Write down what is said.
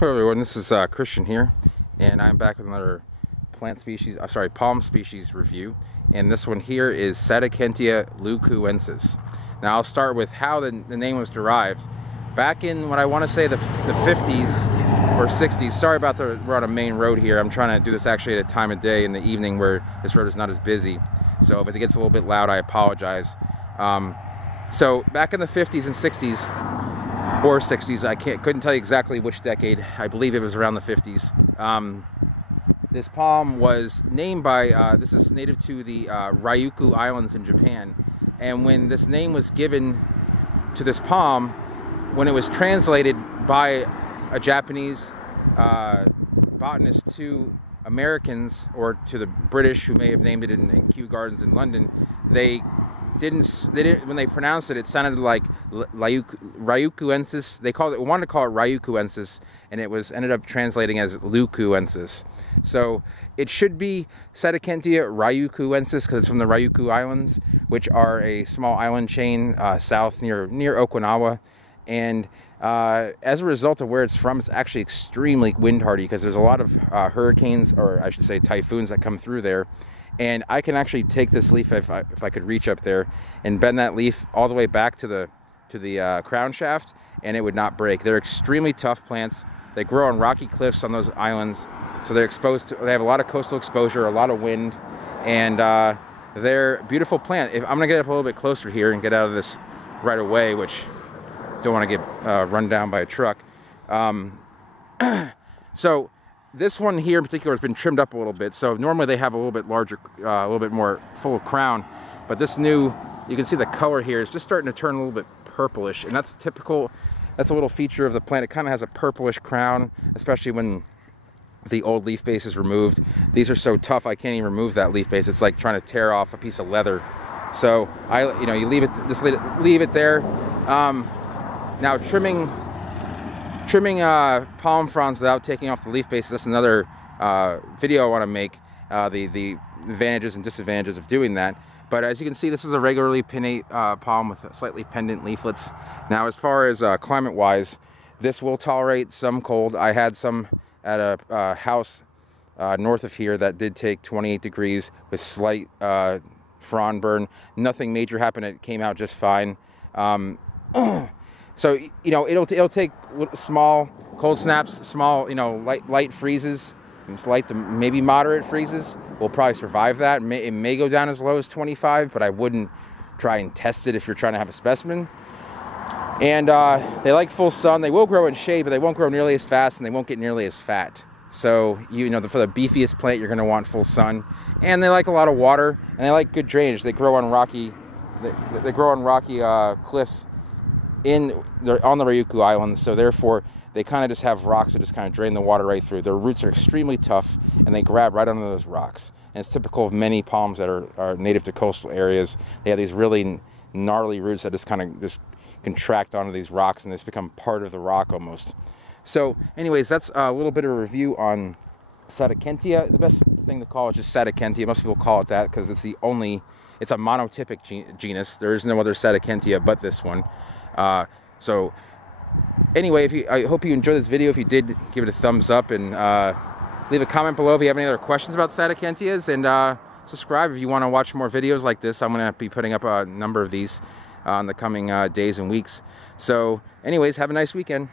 Hello everyone, this is Christian here, and I'm back with another palm species review, and this one here is Satakentia liukiuiensis. Now I'll start with how the name was derived. Back in what I want to say the 50s or 60s, sorry about we're on a main road here, I'm trying to do this actually at a time of day in the evening where this road is not as busy, so if it gets a little bit loud I apologize. So back in the 50s and 60s, or 60s, couldn't tell you exactly which decade. I believe it was around the 50s. This palm was named by, this is native to the Ryukyu Islands in Japan. And when this name was given to this palm, when it was translated by a Japanese botanist to Americans, or to the British who may have named it in Kew Gardens in London, they didn't when they pronounced it, it sounded like liukiuiensis. They wanted to call it liukiuiensis, and it ended up translating as liukiuiensis. So it should be Satakentia liukiuiensis because it's from the Ryukyu Islands, which are a small island chain south near Okinawa. And as a result of where it's from, it's actually extremely wind hardy because there's a lot of hurricanes, or I should say typhoons, that come through there. And I can actually take this leaf, if I could reach up there, and bend that leaf all the way back to the crown shaft, and it would not break. They're extremely tough plants. They grow on rocky cliffs on those islands, so they have a lot of coastal exposure, a lot of wind, and they're a beautiful plant. I'm gonna get up a little bit closer here and get out of this right away, which don't want to get run down by a truck. So this one here in particular has been trimmed up a little bit. So normally they have a little bit larger, a little bit more full crown, but this new, you can see the color here is just starting to turn a little bit purplish, and that's typical. That's a little feature of the plant. It kind of has a purplish crown, especially when the old leaf base is removed. These are so tough I can't even remove that leaf base. It's like trying to tear off a piece of leather. So you leave it, just leave it there. Now trimming palm fronds without taking off the leaf base, that's another video I want to make, the advantages and disadvantages of doing that. But as you can see, this is a regularly pinnate palm with slightly pendant leaflets. Now as far as climate wise, this will tolerate some cold. I had some at a house north of here that did take 28 degrees with slight frond burn. Nothing major happened, it came out just fine. So, you know, it'll take small cold snaps, small, you know, light freezes, light to maybe moderate freezes. We'll probably survive that. It may go down as low as 25, but I wouldn't try and test it if you're trying to have a specimen. And they like full sun. They will grow in shade, but they won't grow nearly as fast, and they won't get nearly as fat. So, you know, for the beefiest plant, you're going to want full sun. And they like a lot of water, and they like good drainage. They grow on rocky, cliffs on the Ryukyu Islands, so therefore they kind of just have rocks that just kind of drain the water right through. Their roots are extremely tough, and they grab right under those rocks. And it's typical of many palms that are native to coastal areas. They have these really gnarly roots that just kind of just contract onto these rocks, and they just become part of the rock almost. So anyways, that's a little bit of a review on Satakentia. The best thing to call it is just Satakentia. Most people call it that because it's a monotypic genus. There is no other Satakentia but this one. So anyway, I hope you enjoyed this video. If you did, give it a thumbs up, and leave a comment below if you have any other questions about Satakentias, and subscribe if you want to watch more videos like this. I'm going to be putting up a number of these in the coming days and weeks. So anyways, have a nice weekend.